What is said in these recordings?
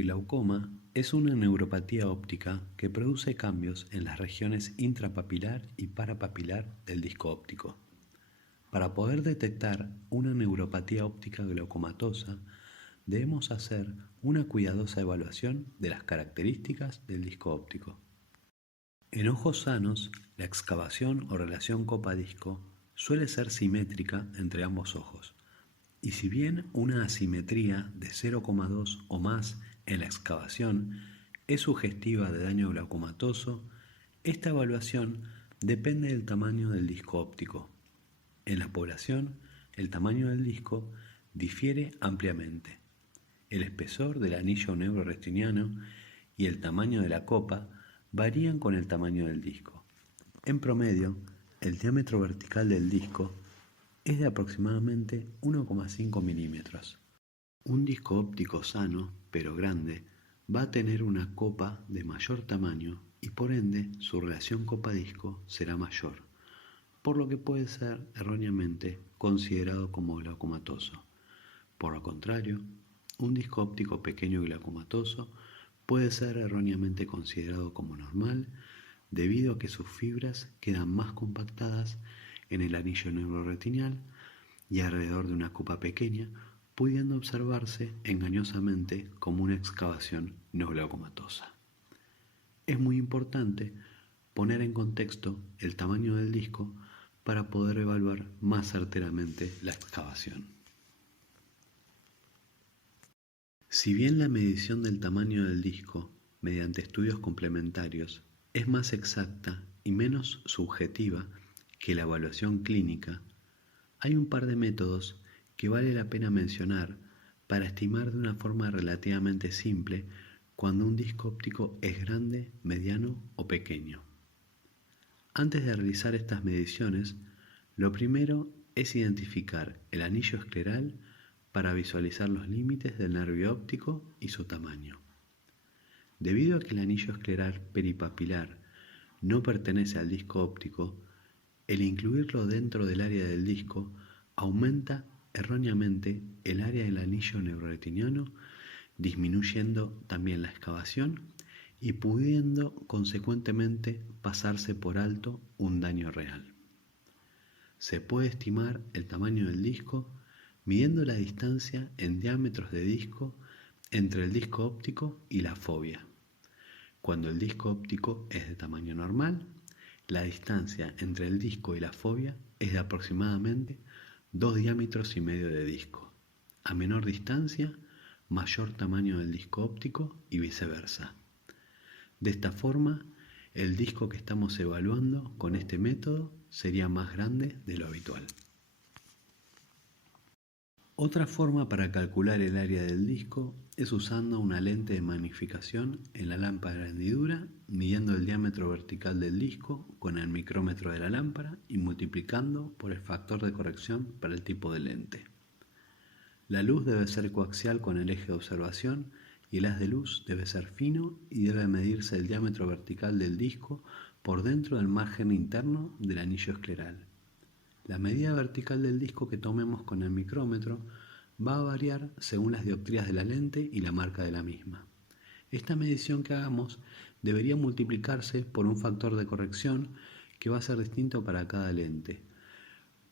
El glaucoma es una neuropatía óptica que produce cambios en las regiones intrapapilar y parapapilar del disco óptico. Para poder detectar una neuropatía óptica glaucomatosa, debemos hacer una cuidadosa evaluación de las características del disco óptico. En ojos sanos, la excavación o relación copa-disco suele ser simétrica entre ambos ojos, y si bien una asimetría de 0,2 o más en la excavación es sugestiva de daño glaucomatoso, esta evaluación depende del tamaño del disco óptico. En la población, el tamaño del disco difiere ampliamente. El espesor del anillo neuroretiniano y el tamaño de la copa varían con el tamaño del disco. En promedio, el diámetro vertical del disco es de aproximadamente 1,5 milímetros. Un disco óptico sano, pero grande, va a tener una copa de mayor tamaño y por ende su relación copa-disco será mayor, por lo que puede ser erróneamente considerado como glaucomatoso. Por lo contrario, un disco óptico pequeño y glaucomatoso puede ser erróneamente considerado como normal debido a que sus fibras quedan más compactadas en el anillo neuroretinial y alrededor de una copa pequeña, pudiendo observarse engañosamente como una excavación no glaucomatosa. Es muy importante poner en contexto el tamaño del disco para poder evaluar más certeramente la excavación. Si bien la medición del tamaño del disco mediante estudios complementarios es más exacta y menos subjetiva que la evaluación clínica, hay un par de métodos que vale la pena mencionar para estimar de una forma relativamente simple cuando un disco óptico es grande, mediano o pequeño. Antes de realizar estas mediciones, lo primero es identificar el anillo escleral para visualizar los límites del nervio óptico y su tamaño. Debido a que el anillo escleral peripapilar no pertenece al disco óptico, el incluirlo dentro del área del disco aumenta erróneamente el área del anillo neuroretiniano, disminuyendo también la excavación y pudiendo consecuentemente pasarse por alto un daño real. Se puede estimar el tamaño del disco midiendo la distancia en diámetros de disco entre el disco óptico y la fóvea. Cuando el disco óptico es de tamaño normal, la distancia entre el disco y la fóvea es de aproximadamente 2 diámetros y medio de disco. A menor distancia, mayor tamaño del disco óptico y viceversa. De esta forma, el disco que estamos evaluando con este método sería más grande de lo habitual. Otra forma para calcular el área del disco es usando una lente de magnificación en la lámpara de hendidura, midiendo el diámetro vertical del disco con el micrómetro de la lámpara y multiplicando por el factor de corrección para el tipo de lente. La luz debe ser coaxial con el eje de observación y el haz de luz debe ser fino y debe medirse el diámetro vertical del disco por dentro del margen interno del anillo escleral. La medida vertical del disco que tomemos con el micrómetro va a variar según las dioptrías de la lente y la marca de la misma. Esta medición que hagamos debería multiplicarse por un factor de corrección que va a ser distinto para cada lente.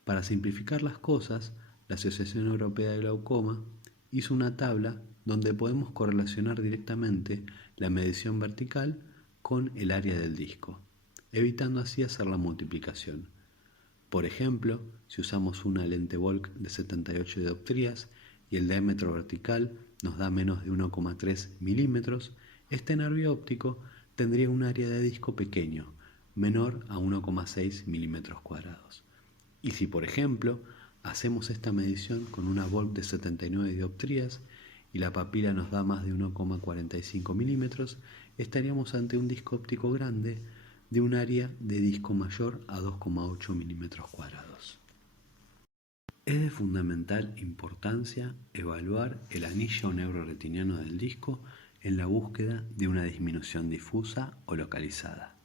Para simplificar las cosas, la Asociación Europea de Glaucoma hizo una tabla donde podemos correlacionar directamente la medición vertical con el área del disco, evitando así hacer la multiplicación. Por ejemplo, si usamos una lente Volk de 78 dioptrías y el diámetro vertical nos da menos de 1,3 milímetros, este nervio óptico tendría un área de disco pequeño, menor a 1,6 milímetros cuadrados. Y si, por ejemplo, hacemos esta medición con una Volk de 79 dioptrías y la papila nos da más de 1,45 milímetros, estaríamos ante un disco óptico grande de un área de disco mayor a 2,8 milímetros cuadrados. Es de fundamental importancia evaluar el anillo neuroretiniano del disco en la búsqueda de una disminución difusa o localizada.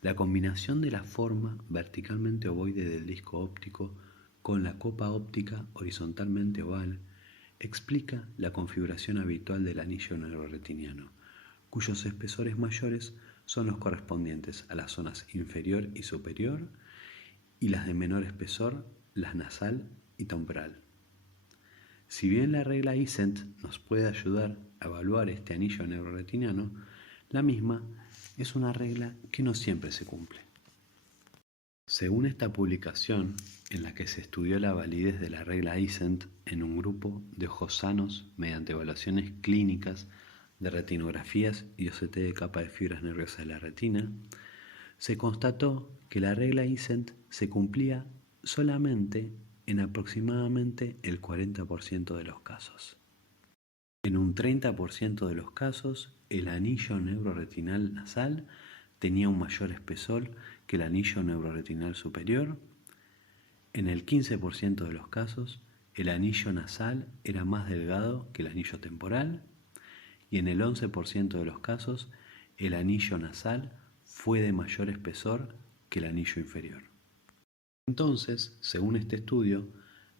La combinación de la forma verticalmente ovoide del disco óptico con la copa óptica horizontalmente oval explica la configuración habitual del anillo neuroretiniano, cuyos espesores mayores son los correspondientes a las zonas inferior y superior y las de menor espesor, las nasal y temporal. Si bien la regla Isent nos puede ayudar a evaluar este anillo neuroretiniano, la misma es una regla que no siempre se cumple. Según esta publicación, en la que se estudió la validez de la regla Isent en un grupo de ojos sanos mediante evaluaciones clínicas de retinografías y OCT de capa de fibras nerviosas de la retina, se constató que la regla Isent se cumplía solamente en aproximadamente el 40% de los casos. En un 30% de los casos, el anillo neuroretinal nasal tenía un mayor espesor que el anillo neuroretinal superior. En el 15% de los casos, el anillo nasal era más delgado que el anillo temporal, y en el 11% de los casos, el anillo nasal fue de mayor espesor que el anillo inferior. Entonces, según este estudio,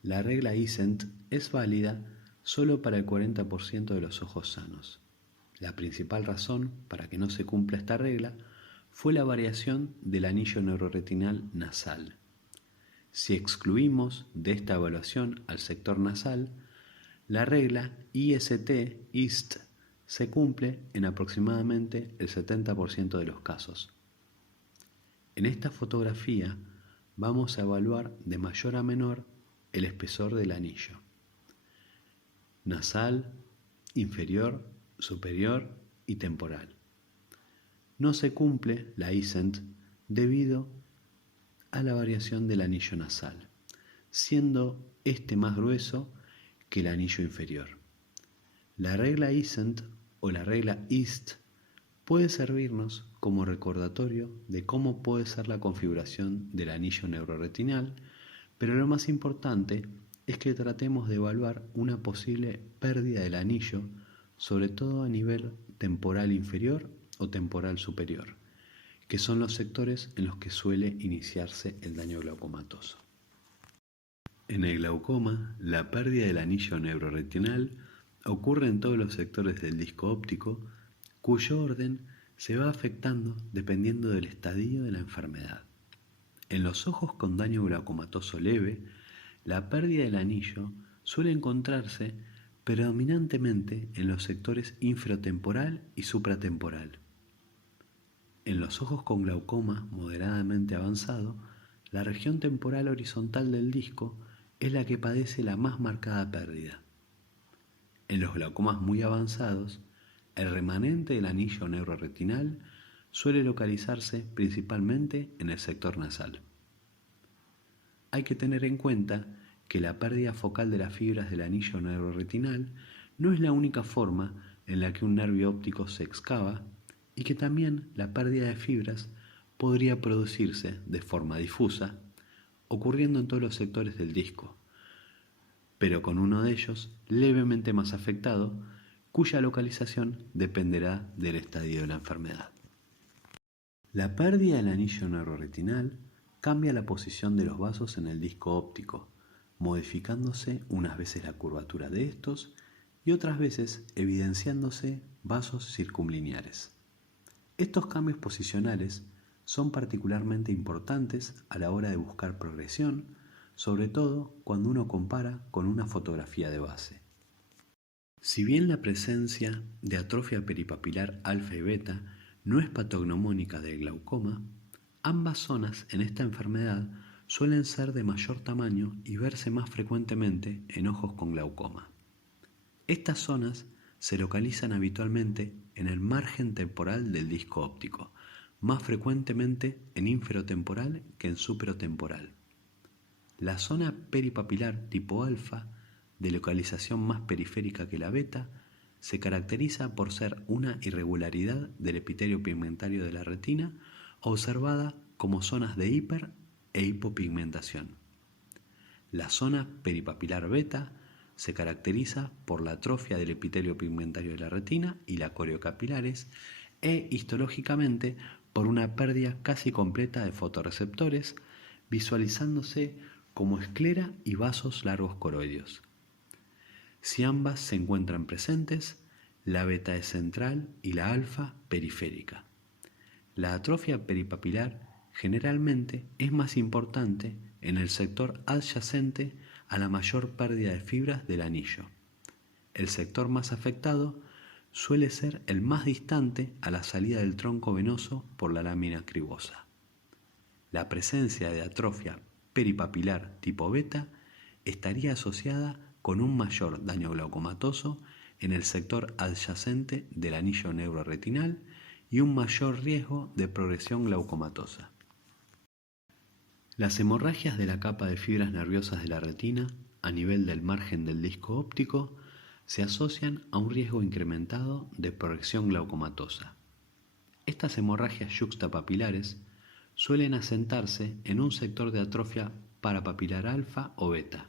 la regla Isent es válida solo para el 40% de los ojos sanos. La principal razón para que no se cumpla esta regla fue la variación del anillo neuroretinal nasal. Si excluimos de esta evaluación al sector nasal, la regla IST se cumple en aproximadamente el 70% de los casos. En esta fotografía vamos a evaluar de mayor a menor el espesor del anillo nasal, inferior, superior y temporal. No se cumple la Isent debido a la variación del anillo nasal, siendo este más grueso que el anillo inferior. La regla Isent o la regla IST puede servirnos como recordatorio de cómo puede ser la configuración del anillo neuroretinal, pero lo más importante es que tratemos de evaluar una posible pérdida del anillo, sobre todo a nivel temporal inferior o temporal superior, que son los sectores en los que suele iniciarse el daño glaucomatoso. En el glaucoma, la pérdida del anillo neuroretinal ocurre en todos los sectores del disco óptico, cuyo orden se va afectando dependiendo del estadio de la enfermedad. En los ojos con daño glaucomatoso leve, la pérdida del anillo suele encontrarse predominantemente en los sectores infratemporal y supratemporal. En los ojos con glaucoma moderadamente avanzado, la región temporal horizontal del disco es la que padece la más marcada pérdida. En los glaucomas muy avanzados, el remanente del anillo neuroretinal suele localizarse principalmente en el sector nasal. Hay que tener en cuenta que la pérdida focal de las fibras del anillo neuroretinal no es la única forma en la que un nervio óptico se excava y que también la pérdida de fibras podría producirse de forma difusa, ocurriendo en todos los sectores del disco, pero con uno de ellos levemente más afectado, cuya localización dependerá del estadio de la enfermedad. La pérdida del anillo neuroretinal cambia la posición de los vasos en el disco óptico, modificándose unas veces la curvatura de estos y otras veces evidenciándose vasos circunlineares. Estos cambios posicionales son particularmente importantes a la hora de buscar progresión, sobre todo cuando uno compara con una fotografía de base. Si bien la presencia de atrofia peripapilar alfa y beta no es patognomónica del glaucoma, ambas zonas en esta enfermedad suelen ser de mayor tamaño y verse más frecuentemente en ojos con glaucoma. Estas zonas se localizan habitualmente en el margen temporal del disco óptico, más frecuentemente en inferotemporal que en supratemporal. La zona peripapilar tipo alfa, de localización más periférica que la beta, se caracteriza por ser una irregularidad del epitelio pigmentario de la retina, observada como zonas de hiper e hipopigmentación. La zona peripapilar beta se caracteriza por la atrofia del epitelio pigmentario de la retina y la coriocapilares e histológicamente por una pérdida casi completa de fotorreceptores, visualizándose como esclera y vasos largos coroideos. Si ambas se encuentran presentes, la beta es central y la alfa periférica. La atrofia peripapilar generalmente es más importante en el sector adyacente a la mayor pérdida de fibras del anillo. El sector más afectado suele ser el más distante a la salida del tronco venoso por la lámina cribosa. La presencia de atrofia peripapilar tipo beta estaría asociada con un mayor daño glaucomatoso en el sector adyacente del anillo neuroretinal y un mayor riesgo de progresión glaucomatosa. Las hemorragias de la capa de fibras nerviosas de la retina a nivel del margen del disco óptico se asocian a un riesgo incrementado de progresión glaucomatosa. Estas hemorragias yuxtapapilares suelen asentarse en un sector de atrofia parapapilar alfa o beta,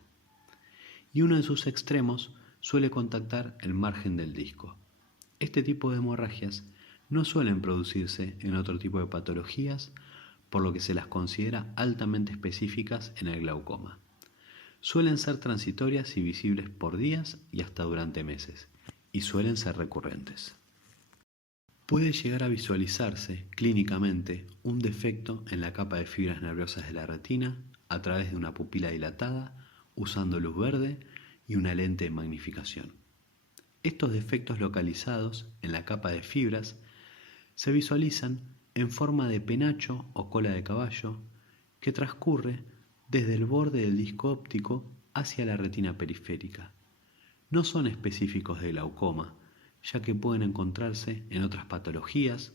y uno de sus extremos suele contactar el margen del disco. Este tipo de hemorragias no suelen producirse en otro tipo de patologías, por lo que se las considera altamente específicas en el glaucoma. Suelen ser transitorias y visibles por días y hasta durante meses, y suelen ser recurrentes. Puede llegar a visualizarse clínicamente un defecto en la capa de fibras nerviosas de la retina a través de una pupila dilatada, usando luz verde y una lente de magnificación. Estos defectos localizados en la capa de fibras se visualizan en forma de penacho o cola de caballo que transcurre desde el borde del disco óptico hacia la retina periférica. No son específicos de glaucoma, ya que pueden encontrarse en otras patologías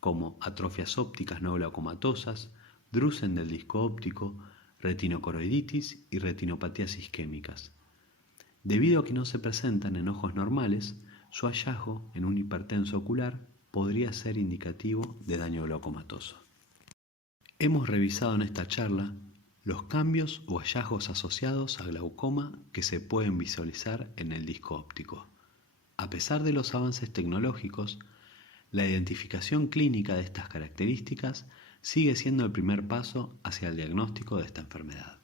como atrofias ópticas no glaucomatosas, drusen del disco óptico, retinocoroiditis y retinopatías isquémicas. Debido a que no se presentan en ojos normales, su hallazgo en un hipertenso ocular podría ser indicativo de daño glaucomatoso. Hemos revisado en esta charla los cambios o hallazgos asociados a glaucoma que se pueden visualizar en el disco óptico. A pesar de los avances tecnológicos, la identificación clínica de estas características sigue siendo el primer paso hacia el diagnóstico de esta enfermedad.